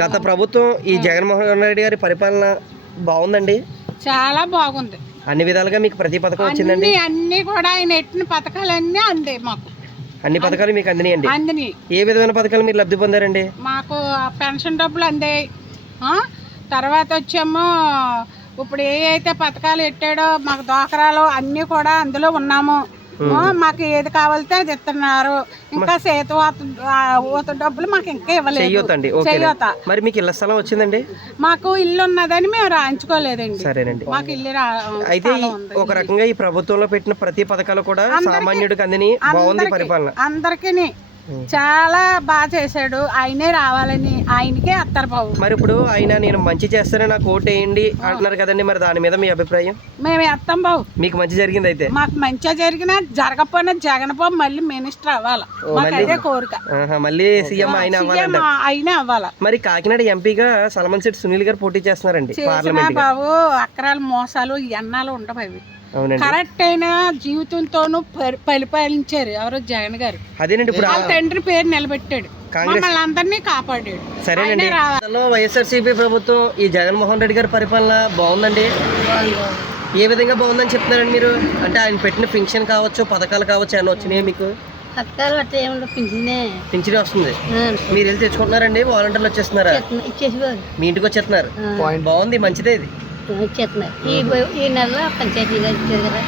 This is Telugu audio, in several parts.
గత ప్రభుత్వం ఈ జగన్మోహన్ రెడ్డి గారి పరిపాలన బాగుందండి? చాలా బాగుంది. అన్ని విధాలుగా మీకు ప్రతి పథకం వచ్చిందండి? అన్ని కూడా ఆయన ఎట్టిన పథకాలన్నీ అందాయి మాకు. అన్ని పథకాలు మీకు అందినాయండి? అందిని ఏ విధమైన పథకాలు మీరు లబ్ధి పొందారండి? మాకు పెన్షన్ డబ్బులు అందాయి? తర్వాత వచ్చేమో ఇప్పుడు ఏ అయితే పథకాలు పెట్టాడో మాకు దోకరాలు అన్నీ కూడా అందులో ఉన్నాము. మాకు ఏది కావాలితే అది ఇస్తున్నారు. ఇంకా సేతు ఊత డబ్బులు మాకు ఇంకా ఇవ్వలేదు. మరి మీకు ఇళ్ళ స్థలం వచ్చిందండి? మాకు ఇల్లు ఉన్నదని మేము రాయించుకోలేదండి. సరేనండి. మాకు ఇల్లు అయితే ఒక రకంగా ఈ ప్రభుత్వంలో పెట్టిన ప్రతి పథకాలు కూడా సామాన్యుడికి అందని బాగుంది పరిపాలన. అందరికీ చాలా బాగా చేశాడు. ఆయనే రావాలని ఆయనకే అత్తరు బాబు. మరి ఇప్పుడు ఆయన నేను మంచి చేస్తానే నాకు ఓటు వేయండి అంటున్నారు కదండి మరి దాని మీద మీ అభిప్రాయం? మేము వేస్తాం బాబు. మీకు మంచి జరిగింది అయితే? మాకు మంచిగా జరిగినా జరగకపోయినా జగన్ బాబు మళ్ళీ మినిస్టర్ అవ్వాలి. మాకు అదే కోరిక. ఆహా, మళ్ళీ సీఎం ఆయన అవ్వాలంట. అయినా అవ్వాలి. మరి కాకినాడ ఎంపీగా సల్మాన్ శెట్టి సునీల్ గారు పోటీ చేస్తున్నారండి చేసిన పార్లమెంట్ బాబు అక్రాలు మోసాలు ఈ అన్నాలు ఉండవు అవి. కరెక్ట్ అయిన జీవితంతోనూ పరి- పరిపాలించారు ఎవరు జగన్ గారు. అదేనండి ఇప్పుడు వాళ్ళ తండ్రి పేరు నిలబెట్టాడు. కాంగ్రెస్ మమ్మల్ని అందరినీ కాపాడాడు. సరేనండి. వైఎస్ఆర్సీపీ ప్రభుత్వం ఈ జగన్మోహన్ రెడ్డి గారి పరిపాలన బాగుందండి? ఏ విధంగా బాగుందని చెప్తున్నారండి మీరు? అంటే ఆయన పెట్టిన పెన్షన్ కావచ్చు పథకాలు కావచ్చు అని వచ్చినాయి మీకు? పథకాలు అట్లా ఏమన్నా పింఛనే. పింఛన్ వస్తుంది. మీరు వెళ్ళి తెచ్చుకుంటున్నారండి? వాలంటీర్లు వచ్చేస్తున్నారా? మీ ఇంటికి వచ్చేస్తున్నారు. బాగుంది మంచిదే ఇది. ఇచ్చేస్తున్నారు ఈ ఈ నెలలో పంచాయతీ గారు ఇచ్చారు కదా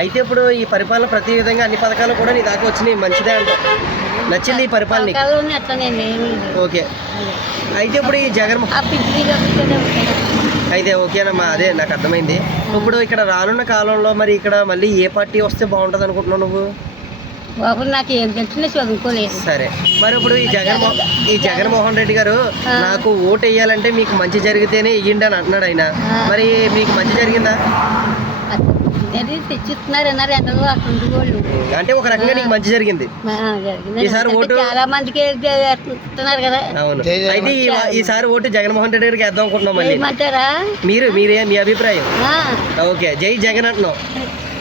అయితే ఇప్పుడు ఈ పరిపాలన ప్రతి విధంగా అన్ని పథకాలు కూడా నీ దాకా వచ్చినాయి మంచిదే అంట. నచ్చింది ఈ పరిపాలన? పథకాలు. ఓకే. అయితే ఇప్పుడు ఈ జగన్ అయితే ఓకేనమ్మా అదే నాకు అర్థమైంది. ఇప్పుడు ఇక్కడ రానున్న కాలంలో మరి ఇక్కడ మళ్ళీ ఏ పార్టీ వస్తే బాగుంటుంది అనుకుంటున్నావు నువ్వు? బాబు నాకు ఏం తెలిసినా చదువుకోలేదు. సరే. మరి ఇప్పుడు ఈ జగన్ ఈ జగన్మోహన్ రెడ్డి గారు నాకు ఓటు వేయాలంటే మీకు మంచి జరిగితేనే వేయండి అని అంటున్నాడు ఆయన. మరి మీకు మంచి జరిగిందా? అది తెచ్చిస్తున్నారు అన్నారు ఎండలో అక్కడ ఉండేవాళ్ళు అంటే ఒక రకంగా నీకు మంచి జరిగింది. ఆ, జరిగింది. ఈసారి ఓటు- చాలా మందికి ఇస్తున్నారు కదా. అవును. అయితే ఈ ఈసారి ఓటు జగన్మోహన్ రెడ్డి గారికి వేద్దాం అనుకుంటున్నాం మళ్ళీ. మీరు మీరే మీ అభిప్రాయం. ఓకే. జై జగన్ అంటున్నాం.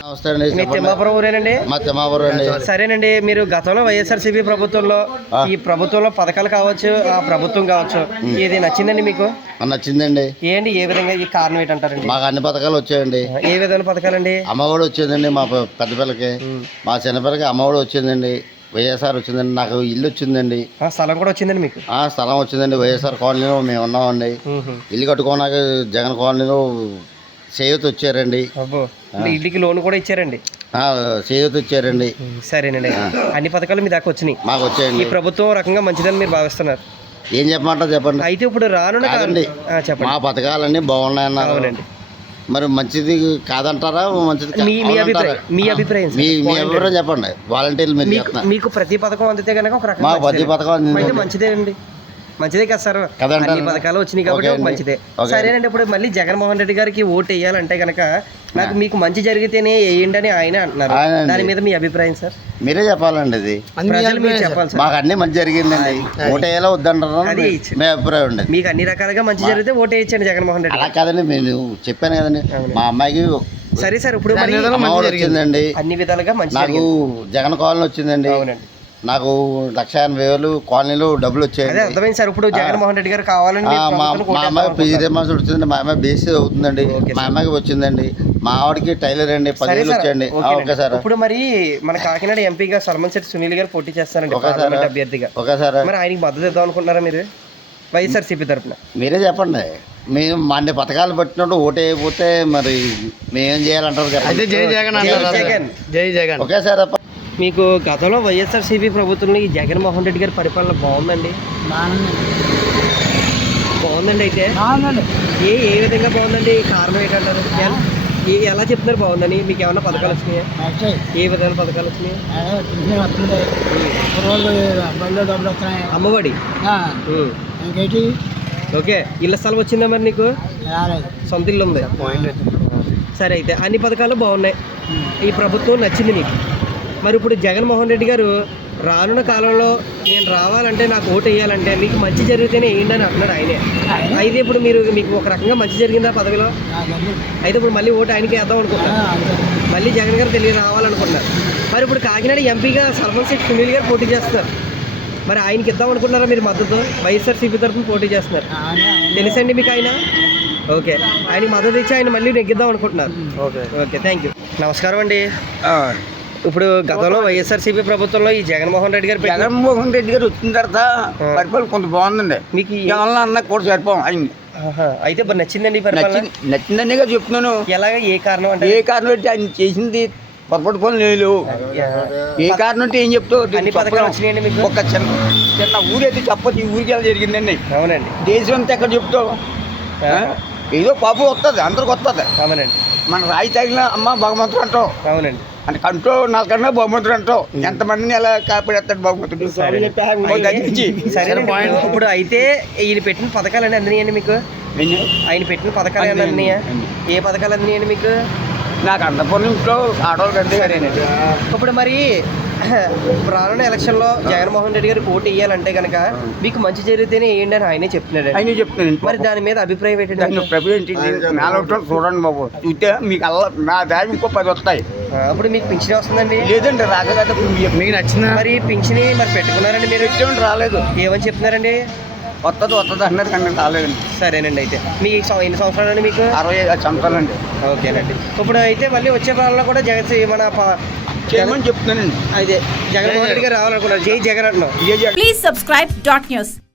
మీ తిమ్మాపురం ఊరేనండి? మా తిమ్మాపురం అండి. సరేనండి. మీరు గతంలో వైఎస్ఆర్సీపీ ప్రభుత్వంలో ఈ ప్రభుత్వంలో పథకాలు కావచ్చు ఆ ప్రభుత్వం కావచ్చు ఏది నచ్చిందండి మీకు? నచ్చిందండి. ఏంటి? ఏ విధంగా ఈ కారణం ఏంటంటారండి? మాకు అన్ని పథకాలు వచ్చాయండి. ఏ విధమైన పథకాలండి? అమ్మఒడి వచ్చిందండి మా పెద్ద పిల్లకి. మా చిన్నపిల్లకి అమ్మఒడి వచ్చిందండి. వైఎస్ఆర్ వచ్చిందండి నాకు ఇల్లు వచ్చిందండి. ఆ, స్థలం కూడా వచ్చిందండి మీకు? ఆ స్థలం వచ్చిందండి వైఎస్ఆర్ కాలనీలో మేము ఉన్నామండి. ఇల్లు కట్టుకోనాక జగన్ కాలనీలో చేయూత వచ్చారండి. అబ్బో. ఇంటికి లోన్ కూడా ఇచ్చారండి? చేయూత వచ్చారండి. సరేనండి. అన్ని పథకాలు మీ దాకా వచ్చినాయి. మాకు వచ్చాయండి. ఈ ప్రభుత్వం రకంగా మంచిదని మీరు భావిస్తున్నారు. ఏం చెప్పమంటారు చెప్పండి? అయితే ఇప్పుడు రానున్న కాదండి. చెప్పండి. మా పథకాలన్నీ బాగున్నాయన్నారు. అవునండి. మరి మంచిది కాదంటారా? మంచిది మీ? అభిప్రాయం మీ అభిప్రాయం మీ అభిప్రాయం చెప్పండి. వాలంటీర్లు మీరు మీకు ప్రతి పథకం అందితే కనుక ఒక రకంగా ప్రతి. పథకం అందిందండి. అయితే మంచిదే అండి మంచిదే కదా సార్? అన్ని పథకాలు వచ్చినాయి కాబట్టి. మంచిదే. సరేనండి ఇప్పుడు మళ్ళీ జగన్మోహన్ రెడ్డి గారికి ఓటు వేయాలంటే కనుక నాకు మీకు మంచి జరిగితేనే వేయండి అని ఆయన అంటున్నారు. దాని మీద మీ అభిప్రాయం సార్? మీరే చెప్పాలండి మీరు చెప్పాలి సార్. మాకు అన్ని మంచి జరిగిందండి. ఓటేయాలో వద్దంటారు? అది మీ అభిప్రాయం ఉండదు మీకు అన్ని రకాలుగా మంచి జరిగితే ఓటు వేయించండి జగన్మోహన్ రెడ్డి అలా కాదండి నేను చెప్పాను కదండి. మా అమ్మాయికి సరే సార్ ఇప్పుడు అన్ని విధాలుగా మంచి నాకు జగన్ కాలనీ వచ్చిందండి. అవునండి. నాకు లక్ష ఎనభై వేలు కాలనీలో డబ్బులు అదే వచ్చాయండి అర్థమైంది సార్. ఇప్పుడు జగన్మోహన్ రెడ్డి గారు కావాలని మీరు మా అమ్మాయి పీజీ. రిమాన్స్ వచ్చిందండి. మా అమ్మాయి బేసి అవుతుందండి. మా అమ్మాయికి వచ్చిందండి. మా ఆవిడకి టైలర్ అండి పదివేలు వచ్చాయండి. Okay sir. ఇప్పుడు మరి మన కాకినాడ ఎంపీగా సల్మాన్ శెట్టి సునీల్ గారు పోటీ చేస్తారండి అభ్యర్థిగా. Okay sir. మరి ఆయనకి మద్దతు ఇద్దాం అనుకుంటున్నారా మీరు? వైఎస్ఆర్సీపీ తరఫున మీరే చెప్పండి. మేము మన పథకాలు పట్టినట్టు ఓటు అయిపోతే మరి మేమేం చేయాలంటారు కదా? జై జగన్. జై జగన్. Okay sir. మీకు గతంలో వైఎస్ఆర్సీపీ ప్రభుత్వంలో ఈ జగన్మోహన్ రెడ్డి గారి పరిపాలన బాగుందండి? బాగుందండి. అయితే? ఏ ఏ విధంగా బాగుందండి? కారణం ఏంటంటారు? ఎల్- ఏ- ఎలా చెప్తున్నారు బాగుందని? మీకు ఏమైనా పథకాలు వచ్చినాయా? ఏ విధమైన పథకాలు వచ్చినాయి? అమ్మఒడి. ఇంకేంటి? ఓకే. ఇళ్ళ స్థలం వచ్చిందా మరి నీకు? సొంత ఇల్లు ఉంది. సరే అయితే అన్ని పథకాలు బాగున్నాయి. ఈ ప్రభుత్వం నచ్చింది నీకు? మరి ఇప్పుడు జగన్మోహన్ రెడ్డి గారు రానున్న కాలంలో నేను రావాలంటే నాకు ఓటు వేయాలంటే మీకు మంచి జరిగితేనే వేయండి అని అంటున్నారు ఆయనే. అయితే ఇప్పుడు మీరు మీకు ఒక రకంగా మంచి జరిగిందా పదవిలో? అయితే ఇప్పుడు మళ్ళీ ఓటు ఆయనకి వేద్దాం అనుకుంటున్నారు. మళ్ళీ జగన్ గారు తెలియ రావాలనుకుంటున్నారు. మరి ఇప్పుడు కాకినాడ ఎంపీగా సల్మాన్ శెట్టి సునీల్ గారు పోటీ చేస్తారు మరి ఆయనకి ఇద్దాం అనుకున్నారా మీరు మద్దతు? వైఎస్ఆర్సీపీ తరఫున పోటీ చేస్తున్నారు. తెలుసండి మీకు ఆయన? ఓకే. ఆయనకి మద్దతు ఇచ్చి ఆయన మళ్ళీ నెగ్గిద్దాం అనుకుంటున్నారు. ఓకే. ఓకే థ్యాంక్ యూ నమస్కారం అండి. ఇప్పుడు గతంలో వైఎస్ఆర్సీపీ ప్రభుత్వంలో ఈ జగన్మోహన్ రెడ్డి గారు జగన్మోహన్ రెడ్డి గారు వచ్చిన తర్వాత. పరిపాలన కొంత బాగుందండి. మీకు జగన్ అన్న కూడా సరిపోం అయింది. అయితే ఇప్పుడు నచ్చిందండి నచ్చింది నచ్చిందనే కదా చెప్తున్నాను. ఎలాగ? ఏ కారణం అంటే? ఏ కారణం అంటే ఆయన చేసింది పొరపాటు పనులు లేవు. ఏ కారణం అంటే ఏం చెప్తావు? అన్ని పథకాలు వచ్చినాయండి మీకు? ఒక చిన్న చిన్న ఊరైతే చెప్పదు ఈ ఊరికి ఎలా జరిగిందండి? అవునండి. దేశం అంతా ఎక్కడ చెప్తావు? ఏదో పాపం వస్తుంది అందరికి వస్తుంది అవునండి. మన రాయి తగిలిన అమ్మ భగవంతుడు అంటావు అవునండి. అంటే కంటో నాకన్నా భగవంతుడు అంటావు. ఎంతమందిని ఎలా కాపాడేస్తాడు భగవంతుడు ఓ తగ్గించి సరే ఇప్పుడు అయితే ఈయన పెట్టిన పథకాలు అన్నీ అందినాయండి మీకు? ఆయన పెట్టిన పథకాలు ఏమైనా అందినాయి. ఏ పథకాలు అందినాయండి మీకు? నాకు అన్నపూర్ణ ఇంట్లో ఆడవాళ్ళు కంటే సరేనండి ఇప్పుడు మరి రానున్న ఎలక్షన్లో జగన్మోహన్ రెడ్డి గారికి ఓటు వేయాలంటే కనుక మీకు మంచి జరిగితేనే వేయండి అని ఆయనే చెప్తున్నాడు ఆయన చెప్తున్నాను మరి దాని మీద అభిప్రాయం ఏంటంటే దాన్ని ప్రభు ఏంటి? చూడండి బాబు. చూస్తే మీకు అల్ల నా దారి ఇంకో పది వస్తాయి. అప్పుడు మీకు పింఛన్ వస్తుందండి? లేదండి రాక కదా మీకు నచ్చిన మరి పింఛన్ మరి పెట్టుకున్నారండి మీరు? పెట్టేవాడి రాలేదు. ఏమని చెప్తున్నారండి? వస్తుంది వస్తుంది అన్నారు కానీ రాలేదండి. సరేనండి అయితే. మీ సం- ఎన్ని సంవత్సరాలండి మీకు? అరవై ఐదు సంవత్సరాలండి ఓకేనండి. ఇప్పుడు అయితే మళ్ళీ వచ్చే కాలంలో కూడా జగన్ మన ప- చేయమని చెప్తున్నానండి. అదే జగన్మోహన్ రెడ్డి గారు రావాలనుకున్నారు. జై జగన్ అంటున్నాం ఇదే Please subscribe dot news.